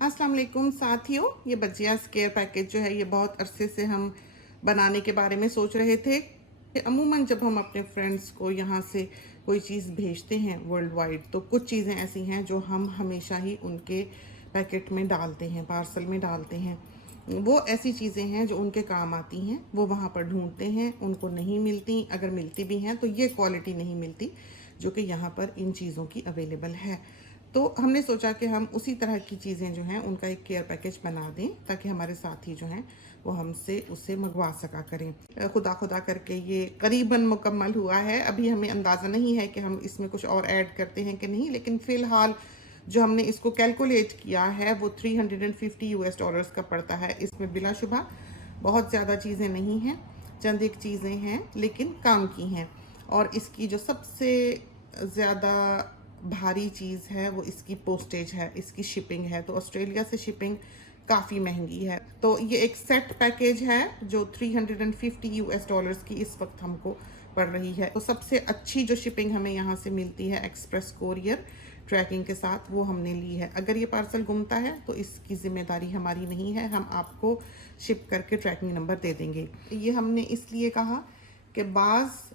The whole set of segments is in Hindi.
अस्सलाम वालेकुम साथियों, ये बजिया केयर पैकेज जो है ये बहुत अरसे से हम बनाने के बारे में सोच रहे थे। अमूमन जब हम अपने फ्रेंड्स को यहाँ से कोई चीज़ भेजते हैं वर्ल्ड वाइड, तो कुछ चीज़ें ऐसी हैं जो हम हमेशा ही उनके पैकेट में डालते हैं, पार्सल में डालते हैं। वो ऐसी चीज़ें हैं जो उनके काम आती हैं, वो वहाँ पर ढूंढते हैं, उनको नहीं मिलती, अगर मिलती भी हैं तो ये क्वालिटी नहीं मिलती जो कि यहाँ पर इन चीज़ों की अवेलेबल है। तो हमने सोचा कि हम उसी तरह की चीज़ें जो हैं उनका एक केयर पैकेज बना दें ताकि हमारे साथी जो हैं वो हमसे उसे मंगवा सका करें। खुदा खुदा करके ये करीबन मुकम्मल हुआ है। अभी हमें अंदाज़ा नहीं है कि हम इसमें कुछ और ऐड करते हैं कि नहीं, लेकिन फ़िलहाल जो हमने इसको कैलकुलेट किया है वो $350 का पड़ता है। इसमें बिलाशुबा बहुत ज़्यादा चीज़ें नहीं हैं, चंद एक चीज़ें हैं लेकिन काम की हैं। और इसकी जो सबसे ज़्यादा भारी चीज़ है वो इसकी पोस्टेज है, इसकी शिपिंग है। तो ऑस्ट्रेलिया से शिपिंग काफ़ी महंगी है। तो ये एक सेट पैकेज है जो $350 की इस वक्त हमको पड़ रही है। तो सबसे अच्छी जो शिपिंग हमें यहाँ से मिलती है एक्सप्रेस कोरियर ट्रैकिंग के साथ, वो हमने ली है। अगर ये पार्सल गुमता है तो इसकी ज़िम्मेदारी हमारी नहीं है, हम आपको शिप करके ट्रैकिंग नंबर दे देंगे। ये हमने इसलिए कहा कि बाज़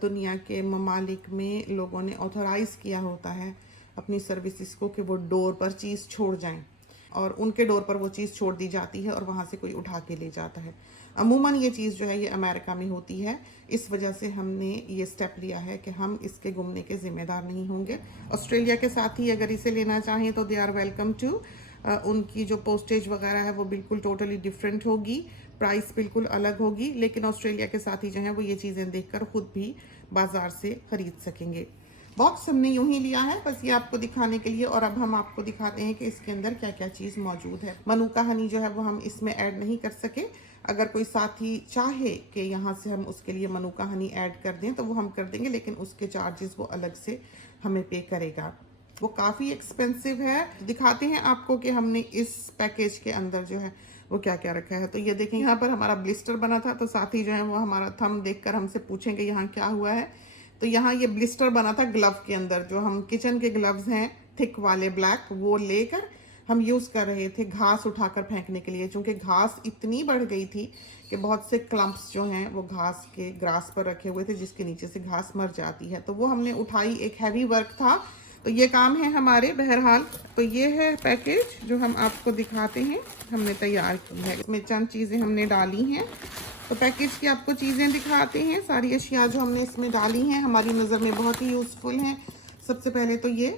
दुनिया के ममालिक में लोगों ने ऑथोराइज़ किया होता है अपनी सर्विसेज को कि वो डोर पर चीज़ छोड़ जाएं, और उनके डोर पर वो चीज़ छोड़ दी जाती है और वहाँ से कोई उठा के ले जाता है। अमूमन ये चीज़ जो है ये अमेरिका में होती है। इस वजह से हमने ये स्टेप लिया है कि हम इसके गुमने के ज़िम्मेदार नहीं होंगे। ऑस्ट्रेलिया के साथ ही अगर इसे लेना चाहें तो दे आर वेलकम टू। उनकी जो पोस्टेज वगैरह है वो बिल्कुल टोटली डिफरेंट होगी, प्राइस बिल्कुल अलग होगी, लेकिन ऑस्ट्रेलिया के साथी जो हैं वो ये चीज़ें देखकर ख़ुद भी बाज़ार से ख़रीद सकेंगे। बॉक्स हमने यूं ही लिया है बस ये आपको दिखाने के लिए, और अब हम आपको दिखाते हैं कि इसके अंदर क्या क्या चीज़ मौजूद है। मनुका हनी जो है वो हम इसमें ऐड नहीं कर सके। अगर कोई साथी चाहे कि यहाँ से हम उसके लिए मनुका हनी ऐड कर दें तो वो हम कर देंगे, लेकिन उसके चार्जेस वो अलग से हमें पे करेगा। वो काफ़ी एक्सपेंसिव है। दिखाते हैं आपको कि हमने इस पैकेज के अंदर जो है वो क्या क्या रखा है। तो ये देखें, यहाँ पर हमारा ब्लिस्टर बना था, तो साथी जो है वो हमारा थंब देखकर हमसे पूछेंगे यहाँ क्या हुआ है। तो यहाँ ये ब्लिस्टर बना था ग्लव के अंदर, जो हम किचन के ग्लव्स हैं थिक वाले ब्लैक, वो लेकर हम यूज़ कर रहे थे घास उठाकर फेंकने के लिए, क्योंकि घास इतनी बढ़ गई थी कि बहुत से क्लम्प्स जो हैं वो घास के ग्रास पर रखे हुए थे जिसके नीचे से घास मर जाती है। तो वो हमने उठाई, एक हैवी वर्क था। तो ये काम है हमारे। बहरहाल तो ये है पैकेज जो हम आपको दिखाते हैं, हमने तैयार की है। इसमें चंद चीज़ें हमने डाली हैं। तो पैकेज की आपको चीज़ें दिखाते हैं। सारी अशिया जो हमने इसमें डाली हैं हमारी नज़र में बहुत ही यूज़फुल हैं। सबसे पहले तो ये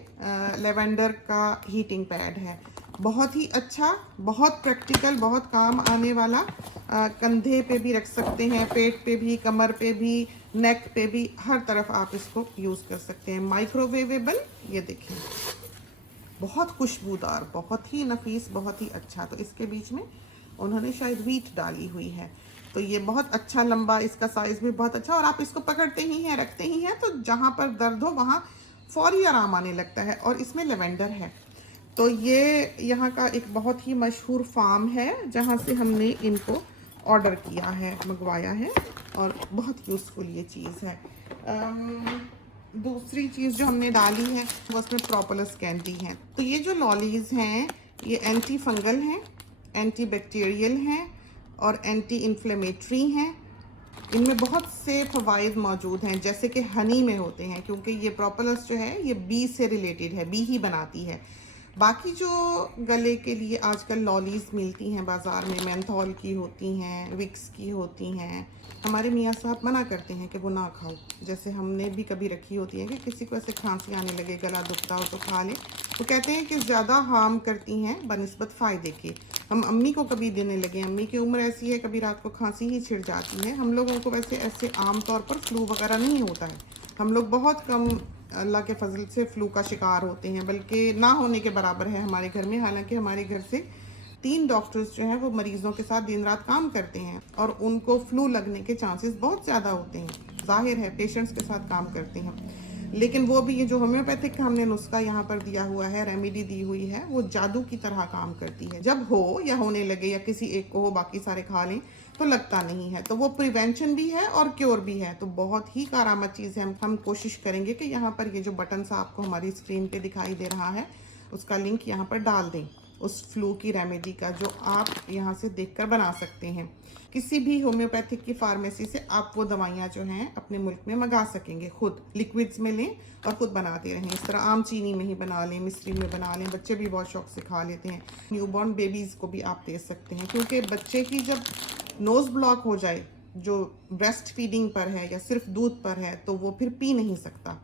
लेवेंडर का हीटिंग पैड है, बहुत ही अच्छा, बहुत प्रैक्टिकल, बहुत काम आने वाला। कंधे पे भी रख सकते हैं, पेट पे भी, कमर पे भी, नेक पे भी, हर तरफ आप इसको यूज़ कर सकते हैं। माइक्रोवेवेबल, ये देखें, बहुत खुशबूदार, बहुत ही नफीस, बहुत ही अच्छा। तो इसके बीच में उन्होंने शायद व्हीट डाली हुई है। तो ये बहुत अच्छा, लंबा, इसका साइज़ भी बहुत अच्छा, और आप इसको पकड़ते ही हैं, रखते ही हैं, तो जहाँ पर दर्द हो वहाँ फौरी आराम आने लगता है। और इसमें लेवेंडर है। तो ये यहाँ का एक बहुत ही मशहूर फार्म है जहाँ से हमने इनको ऑर्डर किया है, मंगवाया है, और बहुत यूज़फुल ये चीज़ है। दूसरी चीज़ जो हमने डाली है वो उसमें प्रोपोलिस कैंडी है। तो ये जो लॉलीज़ हैं ये एंटी फंगल हैं, एंटी बैक्टीरियल हैं और एंटी इन्फ्लेमेटरी हैं। इनमें बहुत से फ़वाइद मौजूद हैं जैसे कि हनी में होते हैं, क्योंकि ये प्रोपोलिस जो है ये बी से रिलेटेड है, बी ही बनाती है। बाकी जो गले के लिए आजकल लॉलीज़ मिलती हैं बाज़ार में, मेंथॉल की होती हैं, विक्स की होती हैं, हमारे मियाँ साहब मना करते हैं कि वो ना खाओ। जैसे हमने भी कभी रखी होती है कि किसी को ऐसे खांसी आने लगे, गला दुखता हो तो खा ले, तो कहते हैं कि ज़्यादा हार्म करती हैं बनिस्बत फ़ायदे के। हम अम्मी को कभी देने लगे, अम्मी की उम्र ऐसी है, कभी रात को खांसी ही छिड़ जाती है। हम लोगों को वैसे ऐसे आम तौर पर फ्लू वगैरह नहीं होता है, हम लोग बहुत कम अल्लाह के फजल से फ्लू का शिकार होते हैं, बल्कि ना होने के बराबर है हमारे घर में। हालांकि हमारे घर से 3 डॉक्टर्स जो हैं वो मरीज़ों के साथ दिन रात काम करते हैं और उनको फ्लू लगने के चांसेस बहुत ज़्यादा होते हैं। जाहिर है पेशेंट्स के साथ काम करते हैं, लेकिन वो भी ये जो होम्योपैथिक हमने नुस्खा यहाँ पर दिया हुआ है, रेमेडी दी हुई है, वो जादू की तरह काम करती है। जब हो या होने लगे या किसी एक को हो, बाकी सारे खा लें तो लगता नहीं है। तो वो प्रिवेंशन भी है और क्योर भी है, तो बहुत ही कारामद चीज़ है। हम कोशिश करेंगे कि यहाँ पर ये जो बटन सा आपको हमारी स्क्रीन पे दिखाई दे रहा है उसका लिंक यहाँ पर डाल दें, उस फ्लू की रेमेडी का, जो आप यहाँ से देखकर बना सकते हैं। किसी भी होम्योपैथिक की फार्मेसी से आप वो दवाइयाँ जो हैं अपने मुल्क में मंगा सकेंगे। खुद लिक्विड्स में लें और ख़ुद बनाते रहें। इस तरह आम चीनी में ही बना लें, मिश्री में बना लें, बच्चे भी बहुत शौक से खा लेते हैं। न्यूबॉर्न बेबीज़ को भी आप दे सकते हैं, क्योंकि बच्चे की जब नोज़ ब्लॉक हो जाए, जो ब्रेस्ट फीडिंग पर है या सिर्फ दूध पर है, तो वो फिर पी नहीं सकता।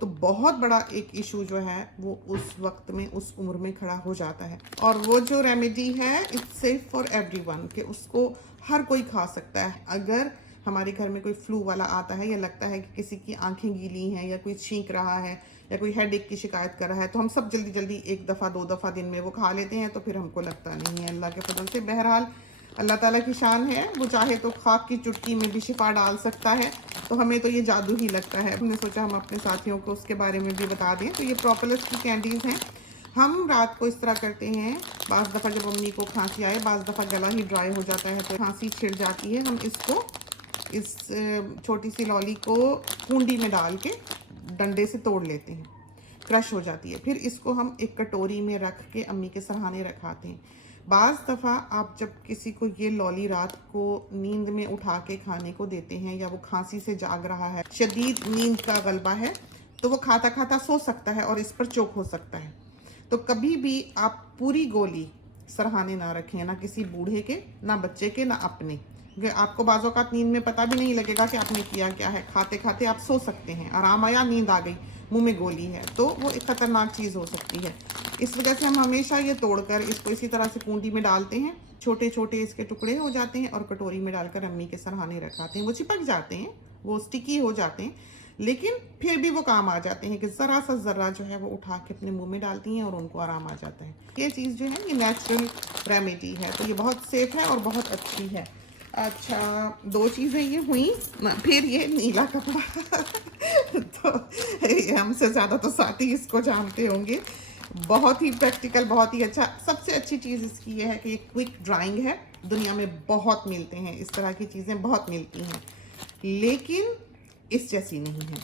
तो बहुत बड़ा एक इशू जो है वो उस वक्त में, उस उम्र में खड़ा हो जाता है। और वो जो रेमेडी है, इट्स सेफ फॉर एवरीवन, कि उसको हर कोई खा सकता है। अगर हमारे घर में कोई फ्लू वाला आता है या लगता है कि किसी की आंखें गीली हैं या कोई छींक रहा है या कोई हेडेक की शिकायत कर रहा है, तो हम सब जल्दी जल्दी 1 दफ़ा 2 दफ़ा दिन में वो खा लेते हैं, तो फिर हमको लगता नहीं है, अल्लाह के फजल से। बहरहाल अल्लाह ताला की शान है, वो चाहे तो खाक की चुटकी में भी शिफा डाल सकता है। तो हमें तो ये जादू ही लगता है। हमने सोचा हम अपने साथियों को उसके बारे में भी बता दें। तो ये प्रोपोलिस की कैंडीज़ हैं। हम रात को इस तरह करते हैं, बाज़ दफ़ा जब अम्मी को खांसी आए, बाज़ दफ़ा गला ही ड्राई हो जाता है, तो खांसी छिड़ जाती है, हम इसको, इस छोटी सी लॉली को कूंडी में डाल के डंडे से तोड़ लेते हैं, क्रश हो जाती है। फिर इसको हम एक कटोरी में रख के अम्मी के सरहाने रखाते हैं। बाज़ दफ़ा आप जब किसी को ये लॉली रात को नींद में उठा के खाने को देते हैं, या वो खांसी से जाग रहा है, शदीद नींद का गलबा है, तो वो खाता खाता सो सकता है और इस पर चोक हो सकता है। तो कभी भी आप पूरी गोली सरहाने ना रखें, ना किसी बूढ़े के, ना बच्चे के, ना अपने, क्योंकि आपको बाज़ औक़ात नींद में पता भी नहीं लगेगा कि आपने किया क्या है। खाते खाते आप सो सकते हैं, आराम आया, नींद आ गई, मुंह में गोली है, तो वो एक ख़तरनाक चीज़ हो सकती है। इस वजह से हम हमेशा ये तोड़कर इसको इसी तरह से कूंडी में डालते हैं, छोटे छोटे इसके टुकड़े हो जाते हैं, और कटोरी में डालकर अम्मी के सरहाने रखाते हैं। वो चिपक जाते हैं, वो स्टिकी हो जाते हैं, लेकिन फिर भी वो काम आ जाते हैं कि ज़रा सा ज़र्रा जो है वो उठा के अपने मुंह में डालती हैं और उनको आराम आ जाता है। ये चीज़ जो है ये नेचुरल रेमेडी है, तो ये बहुत सेफ़ है और बहुत अच्छी है। अच्छा, 2 चीज़ें ये हुई। फिर ये नीला कपड़ा तो ये हमसे ज़्यादा तो साथी इसको जानते होंगे। बहुत ही प्रैक्टिकल, बहुत ही अच्छा। सबसे अच्छी चीज़ इसकी ये है कि ये क्विक ड्राइंग है। दुनिया में बहुत मिलते हैं, इस तरह की चीज़ें बहुत मिलती हैं, लेकिन इस जैसी नहीं है।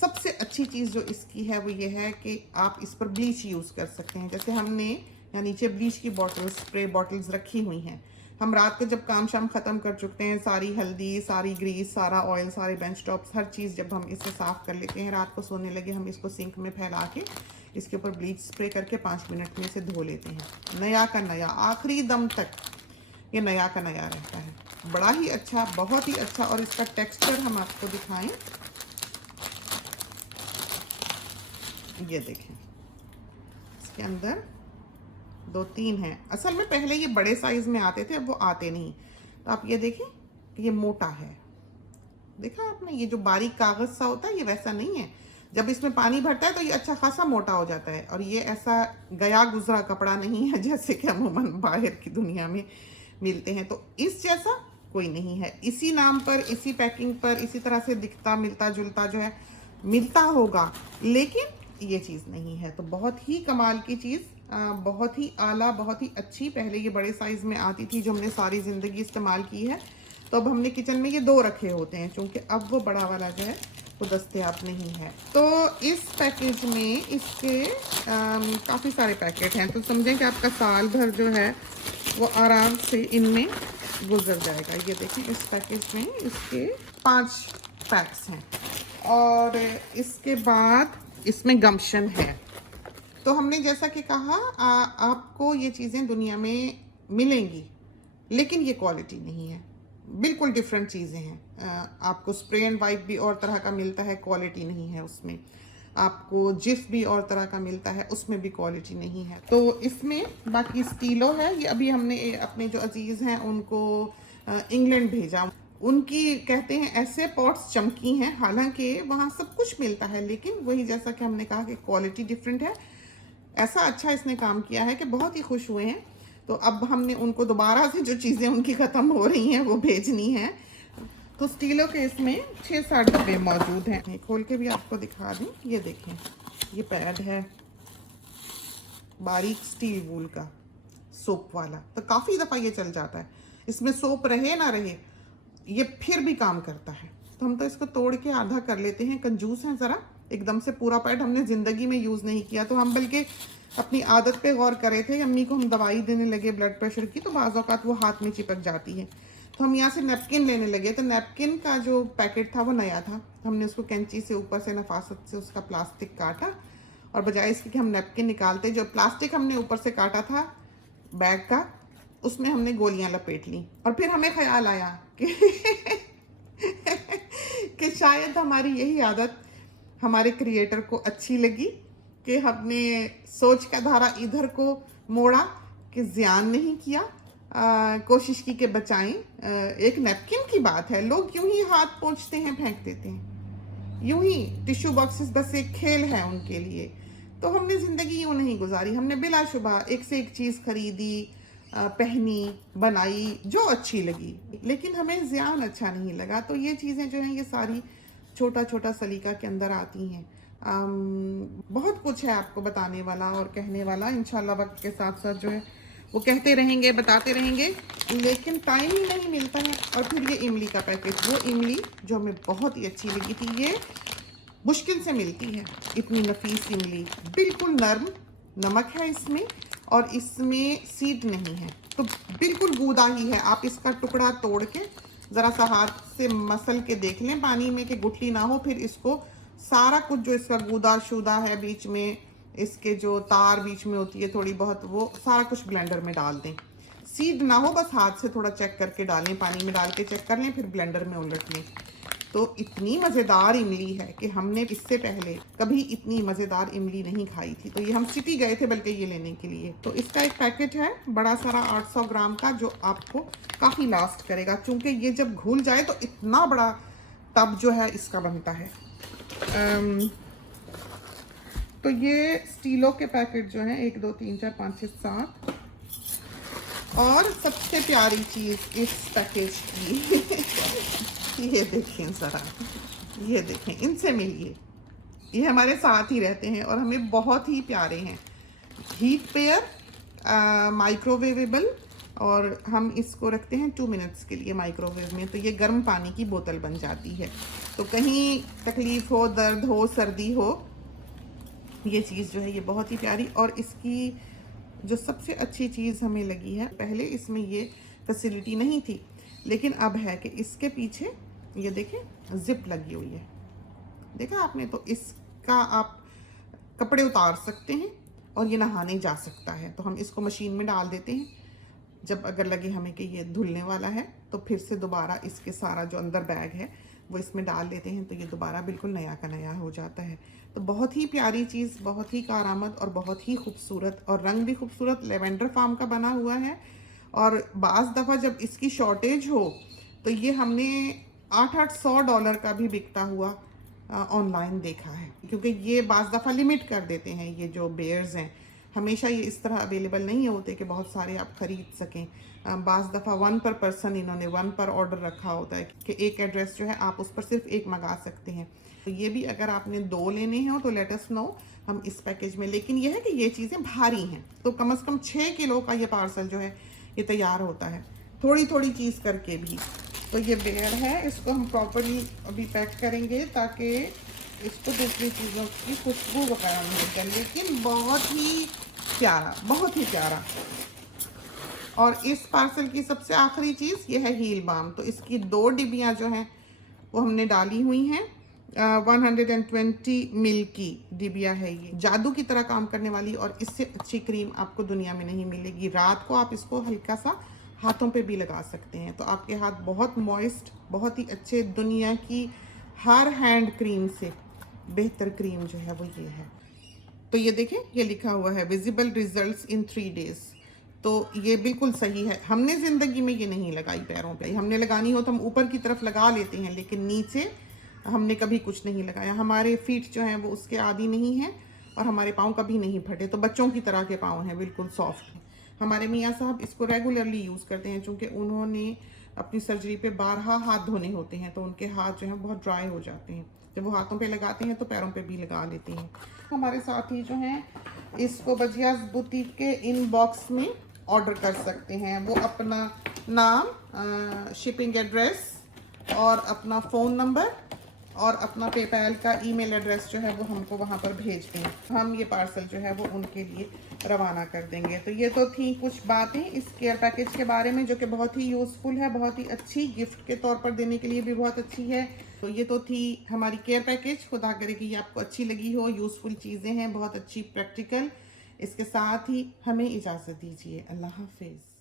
सबसे अच्छी चीज़ जो इसकी है वो ये है कि आप इस पर ब्लीच यूज़ कर सकते हैं। जैसे हमने यहाँ नीचे ब्लीच की बॉटल्स, स्प्रे बॉटल्स रखी हुई हैं। हम रात को जब काम शाम ख़त्म कर चुकते हैं, सारी हल्दी, सारी ग्रीस, सारा ऑयल, सारे बेंच टॉप्स, हर चीज़ जब हम इसे साफ़ कर लेते हैं, रात को सोने लगे हम इसको सिंक में फैला के इसके ऊपर ब्लीच स्प्रे करके 5 मिनट में इसे धो लेते हैं। नया का नया, आखिरी दम तक ये नया का नया रहता है। बड़ा ही अच्छा, बहुत ही अच्छा। और इसका टेक्सचर हम आपको दिखाएं, ये देखें, इसके अंदर 2-3 हैं। असल में पहले ये बड़े साइज़ में आते थे, अब वो आते नहीं। तो आप ये देखें, ये मोटा है, देखा आपने? ये जो बारीक कागज़ सा होता है ये वैसा नहीं है। जब इसमें पानी भरता है तो ये अच्छा खासा मोटा हो जाता है, और ये ऐसा गया गुजरा कपड़ा नहीं है जैसे कि अमूमन बाहर की दुनिया में मिलते हैं। तो इस जैसा कोई नहीं है। इसी नाम पर, इसी पैकिंग पर, इसी तरह से दिखता, मिलता जुलता जो है मिलता होगा, लेकिन ये चीज़ नहीं है। तो बहुत ही कमाल की चीज़, बहुत ही आला, बहुत ही अच्छी। पहले ये बड़े साइज़ में आती थी, जो हमने सारी ज़िंदगी इस्तेमाल की है। तो अब हमने किचन में ये 2 रखे होते हैं, क्योंकि अब वो बड़ा वाला जो है वो दस्तयाब नहीं है। तो इस पैकेज में इसके काफ़ी सारे पैकेट हैं, तो समझें कि आपका साल भर जो है वो आराम से इनमें गुजर जाएगा। ये देखें, इस पैकेज में इसके 5 पैक्स हैं, और इसके बाद इसमें गमशन है। तो हमने जैसा कि कहा, आपको ये चीज़ें दुनिया में मिलेंगी, लेकिन ये क्वालिटी नहीं है, बिल्कुल डिफरेंट चीज़ें हैं। आपको स्प्रे एंड वाइप भी और तरह का मिलता है, क्वालिटी नहीं है उसमें। आपको जिफ भी और तरह का मिलता है, उसमें भी क्वालिटी नहीं है। तो इसमें बाकी स्टीलो है। ये अभी हमने अपने जो अजीज़ हैं उनको इंग्लैंड भेजा। उनकी कहते हैं ऐसे पॉट्स चमकी हैं, हालांकि वहाँ सब कुछ मिलता है, लेकिन वही जैसा कि हमने कहा कि क्वालिटी डिफरेंट है। ऐसा अच्छा इसने काम किया है कि बहुत ही खुश हुए हैं। तो अब हमने उनको दोबारा से जो चीज़ें उनकी ख़त्म हो रही हैं वो भेजनी है। तो स्टीलों के इसमें 6-7 डब्बे मौजूद हैं। खोल के भी आपको दिखा दूँ, ये देखें, ये पैड है बारीक स्टील वूल का, सोप वाला। तो काफ़ी दफ़ा ये चल जाता है, इसमें सोप रहे ना रहे ये फिर भी काम करता है। तो हम तो इसको तोड़ के आधा कर लेते हैं, कंजूस हैं ज़रा। एकदम से पूरा पैड हमने ज़िंदगी में यूज़ नहीं किया, तो हम बल्कि अपनी आदत पे गौर कर रहे थे। अम्मी को हम दवाई देने लगे ब्लड प्रेशर की, तो बाज़ औक़ात वो हाथ में चिपक जाती है। तो हम यहाँ से नैपकिन लेने लगे, तो नैपकिन का जो पैकेट था वो नया था। हमने उसको कैंची से ऊपर से नफासत से उसका प्लास्टिक काटा, और बजाय इसके कि हम नैपकिन निकालते, जो प्लास्टिक हमने ऊपर से काटा था बैग का, उसमें हमने गोलियां लपेट ली। और फिर हमें ख्याल आया कि कि शायद हमारी यही आदत हमारे क्रिएटर को अच्छी लगी, कि हमने सोच का धारा इधर को मोड़ा कि ज़ियान नहीं किया, कोशिश की कि बचाएं। एक नैपकिन की बात है, लोग यूं ही हाथ पोंछते हैं, फेंक देते हैं, यूं ही टिश्यू बॉक्सेस बस एक खेल है उनके लिए। तो हमने ज़िंदगी यूं नहीं गुजारी, हमने बिलाशुबा एक से एक चीज़ खरीदी, पहनी, बनाई, जो अच्छी लगी, लेकिन हमें ज़ियान अच्छा नहीं लगा। तो ये चीज़ें जो हैं ये सारी छोटा छोटा सलीका के अंदर आती हैं। बहुत कुछ है आपको बताने वाला और कहने वाला, इंशाल्लाह वक्त के साथ साथ जो है वो कहते रहेंगे, बताते रहेंगे, लेकिन टाइम ही नहीं मिलता है। और फिर ये इमली का पैकेट, वो इमली जो हमें बहुत ही अच्छी लगी थी, ये मुश्किल से मिलती है, इतनी नफीस इमली, बिल्कुल नर्म, नमक है इसमें और इसमें सीड नहीं है, तो बिल्कुल गूदा ही है। आप इसका टुकड़ा तोड़ के ज़रा सा हाथ से मसल के देख लें पानी में कि गुठली ना हो, फिर इसको सारा कुछ जो इसका गूदा शुदा है, बीच में इसके जो तार बीच में होती है थोड़ी बहुत, वो सारा कुछ ब्लेंडर में डाल दें। सीड ना हो, बस हाथ से थोड़ा चेक करके डालें, पानी में डाल के चेक कर लें, फिर ब्लेंडर में उलट लें। तो इतनी मज़ेदार इमली है कि हमने इससे पहले कभी इतनी मज़ेदार इमली नहीं खाई थी। तो ये हम सिटी गए थे बल्कि ये लेने के लिए। तो इसका एक पैकेट है बड़ा सारा 800 ग्राम का, जो आपको काफ़ी लास्ट करेगा, क्योंकि ये जब घुल जाए तो इतना बड़ा टब जो है इसका बनता है। तो ये स्टीलो के पैकेट जो हैं 1 2 3 4 5 6 7, और सबसे प्यारी चीज़ इस पैकेज की ये देखें ज़रा, ये देखें, इनसे मिलिए, ये हमारे साथ ही रहते हैं और हमें बहुत ही प्यारे हैं। हीट पेयर, माइक्रोवेवेबल, और हम इसको रखते हैं 2 मिनट्स के लिए माइक्रोवेव में, तो ये गर्म पानी की बोतल बन जाती है। तो कहीं तकलीफ़ हो, दर्द हो, सर्दी हो, ये चीज़ जो है ये बहुत ही प्यारी। और इसकी जो सबसे अच्छी चीज़ हमें लगी है, पहले इसमें ये फैसिलिटी नहीं थी, लेकिन अब है कि इसके पीछे ये देखें जिप लगी हुई है, देखा आपने? तो इसका आप कपड़े उतार सकते हैं और ये नहाने जा सकता है। तो हम इसको मशीन में डाल देते हैं, जब अगर लगे हमें कि ये धुलने वाला है तो फिर से दोबारा इसके सारा जो अंदर बैग है वो इसमें डाल देते हैं, तो ये दोबारा बिल्कुल नया का नया हो जाता है। तो बहुत ही प्यारी चीज़, बहुत ही कारआमद और बहुत ही खूबसूरत, और रंग भी खूबसूरत, लेवेंडर फार्म का बना हुआ है। और बाज़ दफ़ा जब इसकी शॉर्टेज हो तो ये हमने $800 का भी बिकता हुआ ऑनलाइन देखा है, क्योंकि ये बाज़ दफ़ा लिमिट कर देते हैं। ये जो बेयर्स हैं हमेशा ये इस तरह अवेलेबल नहीं होते कि बहुत सारे आप ख़रीद सकें। बाज़ दफ़ा 1 पर पर्सन, इन्होंने 1 पर ऑर्डर रखा होता है कि एक एड्रेस जो है आप उस पर सिर्फ एक मंगा सकते हैं। तो ये भी अगर आपने 2 लेने हैं तो लेट अस नो, हम इस पैकेज में। लेकिन यह है कि ये चीज़ें भारी हैं, तो कम से कम 6 किलो का ये पार्सल जो है ये तैयार होता है, थोड़ी थोड़ी चीज़ करके भी। तो ये बेयर है, इसको हम प्रॉपरली अभी पैक करेंगे ताकि इसको दूसरी चीज़ों की खुशबू वगैरह मिल जाए, लेकिन बहुत ही प्यारा, बहुत ही प्यारा। और इस पार्सल की सबसे आखिरी चीज़ ये है हील बाम। तो इसकी 2 डिब्बियाँ जो हैं वो हमने डाली हुई हैं। 120 मिल की डिबिया है ये, जादू की तरह काम करने वाली, और इससे अच्छी क्रीम आपको दुनिया में नहीं मिलेगी। रात को आप इसको हल्का सा हाथों पे भी लगा सकते हैं, तो आपके हाथ बहुत मॉइस्ट, बहुत ही अच्छे, दुनिया की हर हैंड क्रीम से बेहतर क्रीम जो है वो ये है। तो ये देखें, ये लिखा हुआ है विजिबल रिजल्ट्स इन 3 डेज। तो ये बिल्कुल सही है। हमने ज़िंदगी में ये नहीं लगाई पैरों पे, हमने लगानी हो तो हम ऊपर की तरफ लगा लेते हैं, लेकिन नीचे हमने कभी कुछ नहीं लगाया। हमारे फीट जो हैं वो उसके आदी नहीं हैं और हमारे पाँव कभी नहीं फटे, तो बच्चों की तरह के पाँव हैं, बिल्कुल सॉफ्ट। हमारे मियाँ साहब इसको रेगुलरली यूज़ करते हैं, चूँकि उन्होंने अपनी सर्जरी पे 12 हाथ धोने होते हैं, तो उनके हाथ जो हैं बहुत ड्राई हो जाते हैं। जब वो हाथों पे लगाते हैं तो पैरों पे भी लगा लेते हैं। हमारे साथी जो हैं इसको बजियास बुटीक के इनबॉक्स में ऑर्डर कर सकते हैं। वो अपना नाम, शिपिंग एड्रेस और अपना फ़ोन नंबर और अपना पेपैल का ईमेल एड्रेस जो है वो हमको वहाँ पर भेज दें। हम ये पार्सल जो है वो उनके लिए रवाना कर देंगे। तो ये तो थी कुछ बातें इस केयर पैकेज के बारे में, जो कि बहुत ही यूज़फुल है, बहुत ही अच्छी, गिफ्ट के तौर पर देने के लिए भी बहुत अच्छी है। तो ये तो थी हमारी केयर पैकेज। खुदा करे कि ये आपको अच्छी लगी हो, यूज़फुल चीज़ें हैं, बहुत अच्छी, प्रैक्टिकल। इसके साथ ही हमें इजाज़त दीजिए। अल्लाह हाफिज़।